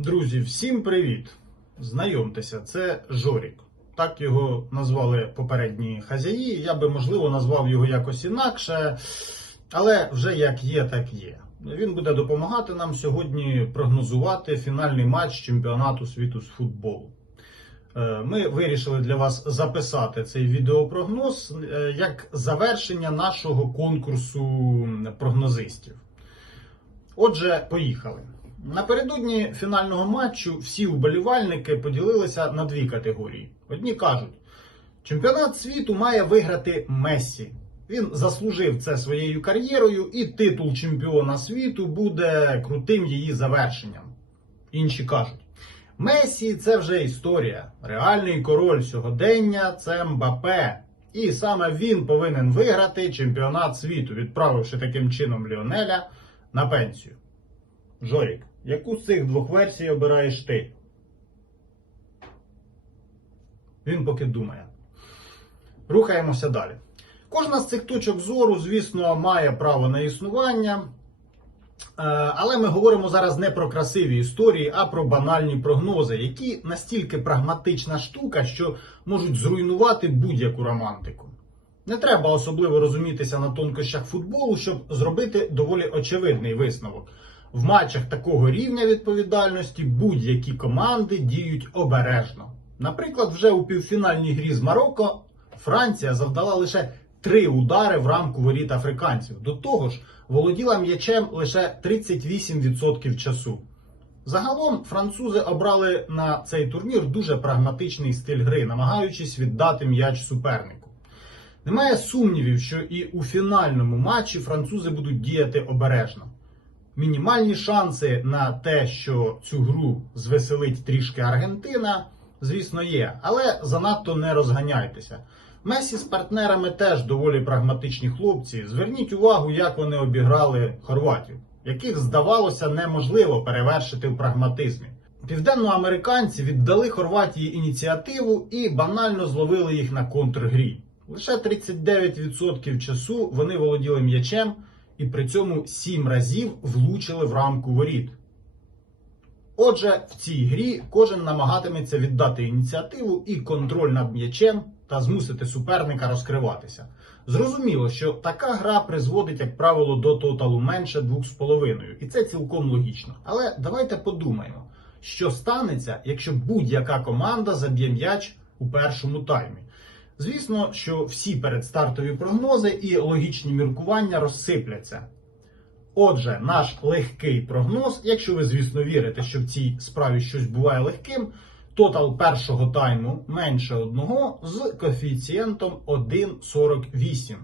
Друзі, всім привіт! Знайомтеся, це Жорік. Так його назвали попередні хазяї. Я би, можливо, назвав його якось інакше, але вже як є, так є. Він буде допомагати нам сьогодні прогнозувати фінальний матч чемпіонату світу з футболу. Е, Ми вирішили для вас записати цей відеопрогноз е, як завершення нашого конкурсу прогнозистів. Отже, поїхали. Напередодні фінального матчу всі вболівальники поділилися на дві категорії. Одні кажуть, чемпіонат світу має виграти Мессі. Він заслужив це своєю кар'єрою, і титул чемпіона світу буде крутим її завершенням. Інші кажуть, Месі це вже історія. Реальний король сьогодення це Мбапе. І саме він повинен виграти чемпіонат світу, відправивши таким чином Ліонеля на пенсію. Жорік, яку з цих двох версій обираєш ти? Він поки думає. Рухаємося далі. Кожна з цих точок зору, звісно, має право на існування. Е, Але ми говоримо зараз не про красиві історії, а про банальні прогнози, які настільки прагматична штука, що можуть зруйнувати будь-яку романтику. Не треба особливо розумітися на тонкощах футболу, щоб зробити доволі очевидний висновок. В матчах такого рівня відповідальності будь-які команди діють обережно. Наприклад, вже у півфінальній грі з Марокко Франція завдала лише три удари в рамку воріт африканців. До того ж, володіла м'ячем лише 38% часу. Загалом французи обрали на цей турнір дуже прагматичний стиль гри, намагаючись віддати м'яч супернику. Немає сумнівів, що і у фінальному матчі французи будуть діяти обережно. Мінімальні шанси на те, що цю гру звеселить трішки Аргентина, звісно, є, але занадто не розганяйтеся. Месі з партнерами теж доволі прагматичні хлопці. Зверніть увагу, як вони обіграли хорватів, яких здавалося неможливо перевершити в прагматизмі. Південноамериканці віддали Хорватії ініціативу і банально зловили їх на контргрі. Лише 39% часу вони володіли м'ячем і при цьому 7 разів влучили в рамку воріт. Отже, в цій грі кожен намагатиметься віддати ініціативу і контроль над м'ячем та змусити суперника розкриватися. Зрозуміло, що така гра призводить, як правило, до тоталу менше 2,5, і це цілком логічно. Але давайте подумаємо, що станеться, якщо будь-яка команда заб'є м'яч у першому таймі. Звісно, що всі передстартові прогнози і логічні міркування розсипляться. Отже, наш легкий прогноз, якщо ви, звісно, вірите, що в цій справі щось буває легким, тотал першого тайму менше одного з коефіцієнтом 1,48.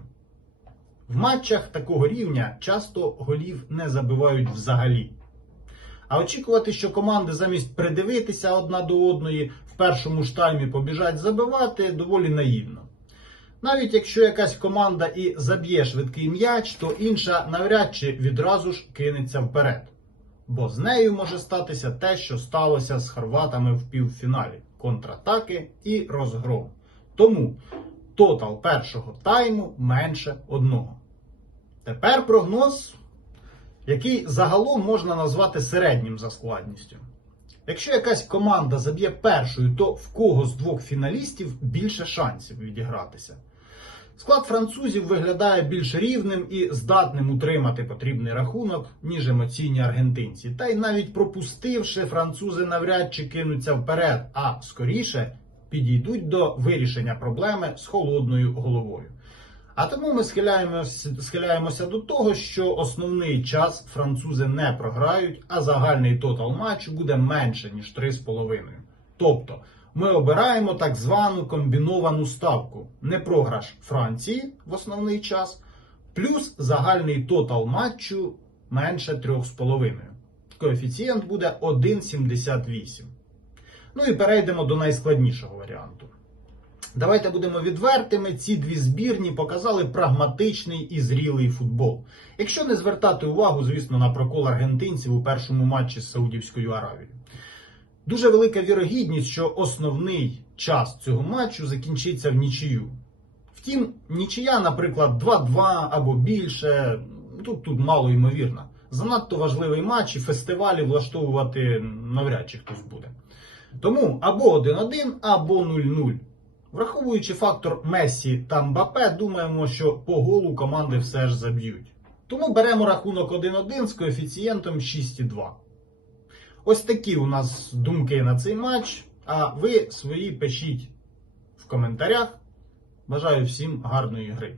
В матчах такого рівня часто голів не забивають взагалі. А очікувати, що команди замість придивитися одна до одної в першому ж таймі побіжать забивати, доволі наївно. Навіть якщо якась команда і заб'є швидкий м'яч, то інша навряд чи відразу ж кинеться вперед. Бо з нею може статися те, що сталося з хорватами в півфіналі: контратаки і розгром. Тому тотал першого тайму менше одного. Тепер прогноз, який загалом можна назвати середнім за складністю. Якщо якась команда заб'є першою, то в кого з двох фіналістів більше шансів відігратися? Склад французів виглядає більш рівним і здатним утримати потрібний рахунок, ніж емоційні аргентинці. Та й навіть пропустивши, французи навряд чи кинуться вперед, а скоріше підійдуть до вирішення проблеми з холодною головою. А тому ми схиляємося, схиляємося до того, що основний час французи не програють, а загальний тотал матчу буде менше ніж 3,5. Тобто ми обираємо так звану комбіновану ставку. Не програш Франції в основний час, плюс загальний тотал матчу менше 3,5. Коефіцієнт буде 1,78. Ну і перейдемо до найскладнішого варіанту. Давайте будемо відвертими. Ці дві збірні показали прагматичний і зрілий футбол. Якщо не звертати увагу, звісно, на прокол аргентинців у першому матчі з Саудівською Аравією. Дуже велика вірогідність, що основний час цього матчу закінчиться в нічию. Втім, нічия, наприклад, 2-2 або більше, тут, тут мало ймовірно. занадто важливий матч і фестивалі влаштовувати навряд чи хтось буде. Тому або 1-1, або 0-0. Враховуючи фактор Мессі та Мбапе, думаємо, що по голу команди все ж заб'ють. Тому беремо рахунок 1-1 з коефіцієнтом 6,2. Ось такі у нас думки на цей матч. А ви свої пишіть в коментарях. Бажаю всім гарної гри.